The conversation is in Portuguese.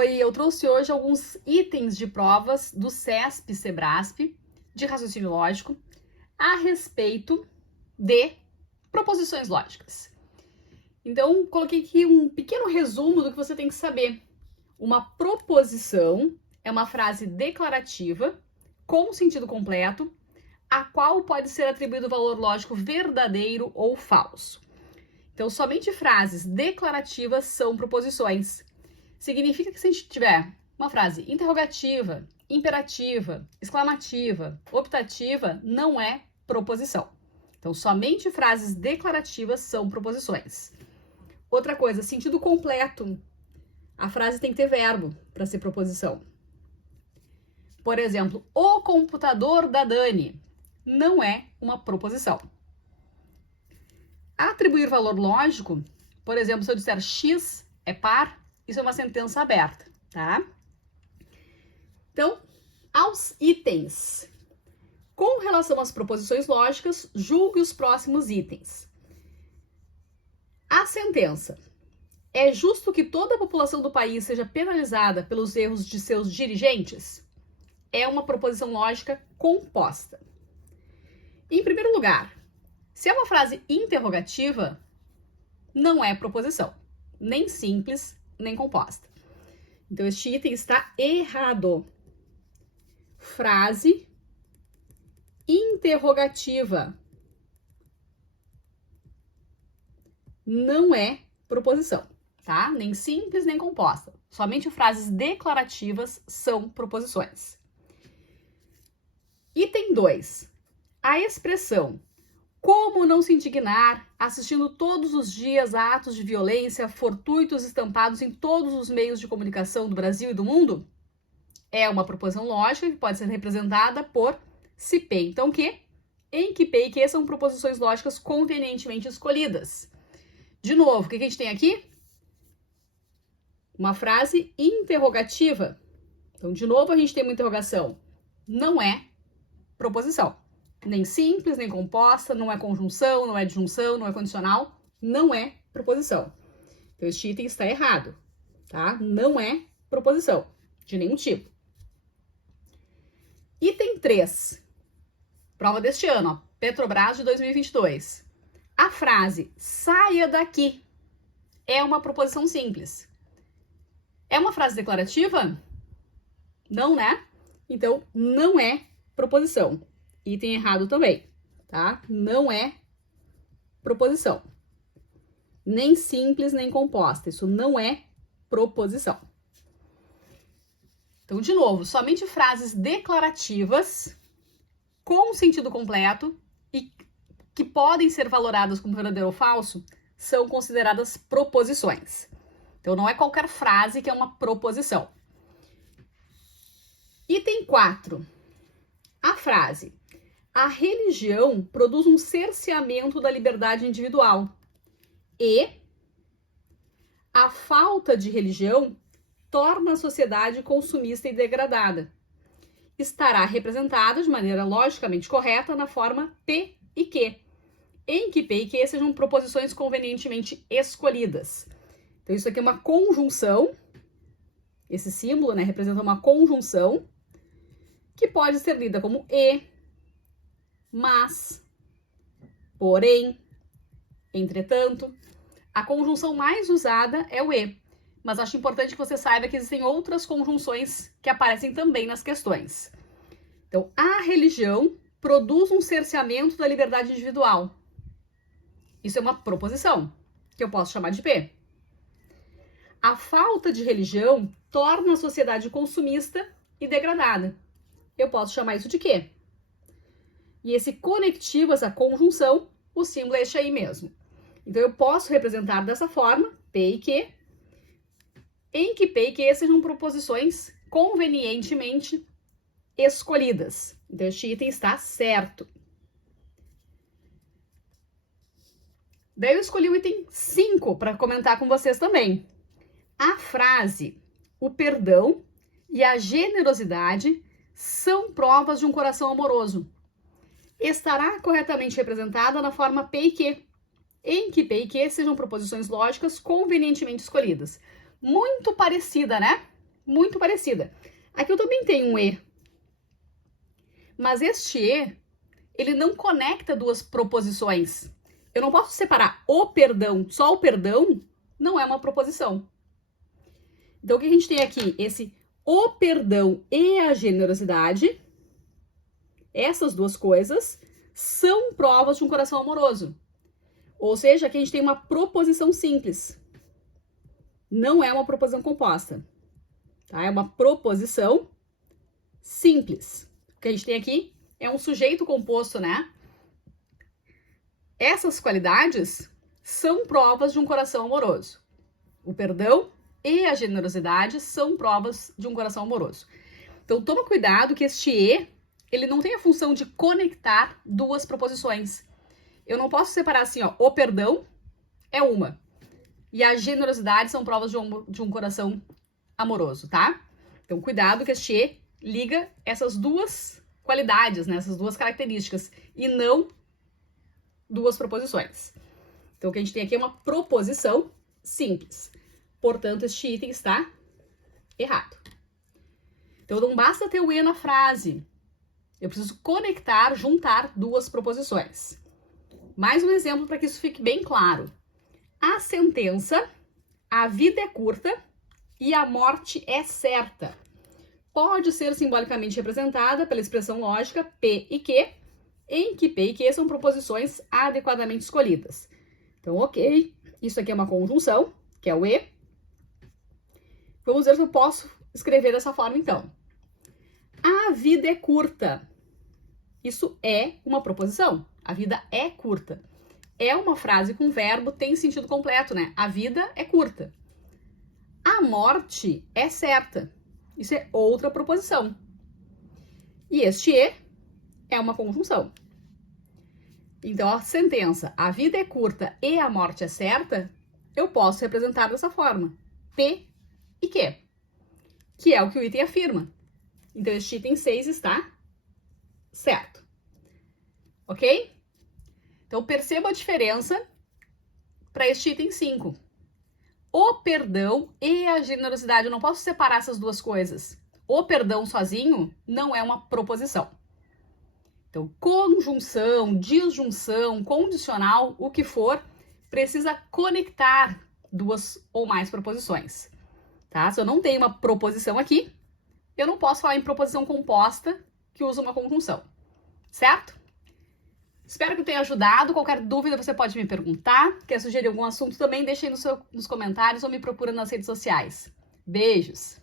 Oi, eu trouxe hoje alguns itens de provas do CESP e Sebrasp de raciocínio lógico a respeito de proposições lógicas. Então, coloquei aqui um pequeno resumo do que você tem que saber. Uma proposição é uma frase declarativa com sentido completo, a qual pode ser atribuído valor lógico verdadeiro ou falso. Então, somente frases declarativas são proposições. Significa que se a gente tiver uma frase interrogativa, imperativa, exclamativa, optativa, não é proposição. Então, somente frases declarativas são proposições. Outra coisa, sentido completo. A frase tem que ter verbo para ser proposição. Por exemplo, o computador da Dani não é uma proposição. Atribuir valor lógico, por exemplo, se eu disser X é par, isso é uma sentença aberta, tá? Então, aos itens. Com relação às proposições lógicas, julgue os próximos itens. A sentença. É justo que toda a população do país seja penalizada pelos erros de seus dirigentes? É uma proposição lógica composta. Em primeiro lugar, se é uma frase interrogativa, não é proposição, nem simples, nem composta. Então, este item está errado. Frase interrogativa não é proposição, tá? Nem simples, nem composta. Somente frases declarativas são proposições. Item 2. A expressão como não se indignar assistindo todos os dias a atos de violência fortuitos estampados em todos os meios de comunicação do Brasil e do mundo? É uma proposição lógica que pode ser representada por se, P, então que, em que P e que são proposições lógicas convenientemente escolhidas. De novo, o que a gente tem aqui? Uma frase interrogativa. Então, de novo, a gente tem uma interrogação. Não é proposição. Nem simples, nem composta, não é conjunção, não é disjunção, não é condicional, não é proposição. Então, este item está errado, tá? Não é proposição, de nenhum tipo. Item 3, prova deste ano, ó, Petrobras de 2022. A frase, saia daqui, é uma proposição simples. É uma frase declarativa? Não, né? Então, não é proposição. Item errado também, tá? Não é proposição. Nem simples, nem composta. Isso não é proposição. Então, de novo, somente frases declarativas com sentido completo e que podem ser valoradas como verdadeiro ou falso são consideradas proposições. Então, não é qualquer frase que é uma proposição. Item 4. A frase a religião produz um cerceamento da liberdade individual e a falta de religião torna a sociedade consumista e degradada. Estará representada de maneira logicamente correta na forma P e Q, em que P e Q sejam proposições convenientemente escolhidas. Então, isso aqui é uma conjunção. Esse símbolo, né, representa uma conjunção que pode ser lida como e, mas, porém, entretanto. A conjunção mais usada é o e, mas acho importante que você saiba que existem outras conjunções que aparecem também nas questões. Então, a religião produz um cerceamento da liberdade individual. Isso é uma proposição, que eu posso chamar de P. A falta de religião torna a sociedade consumista e degradada. Eu posso chamar isso de quê? E esse conectivo, essa conjunção, o símbolo é este aí mesmo. Então, eu posso representar dessa forma, P e Q, em que P e Q sejam proposições convenientemente escolhidas. Então, este item está certo. Daí eu escolhi o item 5 para comentar com vocês também. A frase, o perdão e a generosidade são provas de um coração amoroso. Estará corretamente representada na forma P e Q, em que P e Q sejam proposições lógicas convenientemente escolhidas. Muito parecida, né? muito parecida. Aqui eu também tenho um E. Mas este E, ele não conecta duas proposições. Eu não posso separar o perdão, só o perdão não é uma proposição. Então, o que a gente tem aqui? O perdão e a generosidade, essas duas coisas, são provas de um coração amoroso. Ou seja, aqui a gente tem uma proposição simples. Não é uma proposição composta. Tá? É uma proposição simples. O que a gente tem aqui é um sujeito composto, né? Essas qualidades são provas de um coração amoroso. O perdão e a generosidade são provas de um coração amoroso. Então, toma cuidado que este E, ele não tem a função de conectar duas proposições. Eu não posso separar assim, ó, o perdão é uma e a generosidade são provas de um coração amoroso, tá? Então, cuidado que este E liga essas duas qualidades, né? Essas duas características e não duas proposições. Então, o que a gente tem aqui é uma proposição simples. Portanto, este item está errado. Então, não basta ter o E na frase. Eu preciso conectar, juntar duas proposições. Mais um exemplo para que isso fique bem claro. A sentença, a vida é curta e a morte é certa, pode ser simbolicamente representada pela expressão lógica P e Q, em que P e Q são proposições adequadamente escolhidas. Então, ok, isso aqui é uma conjunção, que é o E. Vamos ver se eu posso escrever dessa forma, então. A vida é curta. Isso é uma proposição. A vida é curta. É uma frase com verbo, tem sentido completo, né? A vida é curta. A morte é certa. Isso é outra proposição. E este E é uma conjunção. Então, a sentença, a vida é curta e a morte é certa, eu posso representar dessa forma. P e Q, que é o que o item afirma. Então, este item 6 está certo. Ok? Então, perceba a diferença para este item 5. O perdão e a generosidade, eu não posso separar essas duas coisas. O perdão sozinho não é uma proposição. Então, conjunção, disjunção, condicional, o que for, precisa conectar duas ou mais proposições. Tá? Se eu não tenho uma proposição aqui, eu não posso falar em proposição composta que usa uma conjunção. Certo? Espero que tenha ajudado. Qualquer dúvida você pode me perguntar. Quer sugerir algum assunto também? Deixe aí nos comentários ou me procura nas redes sociais. Beijos!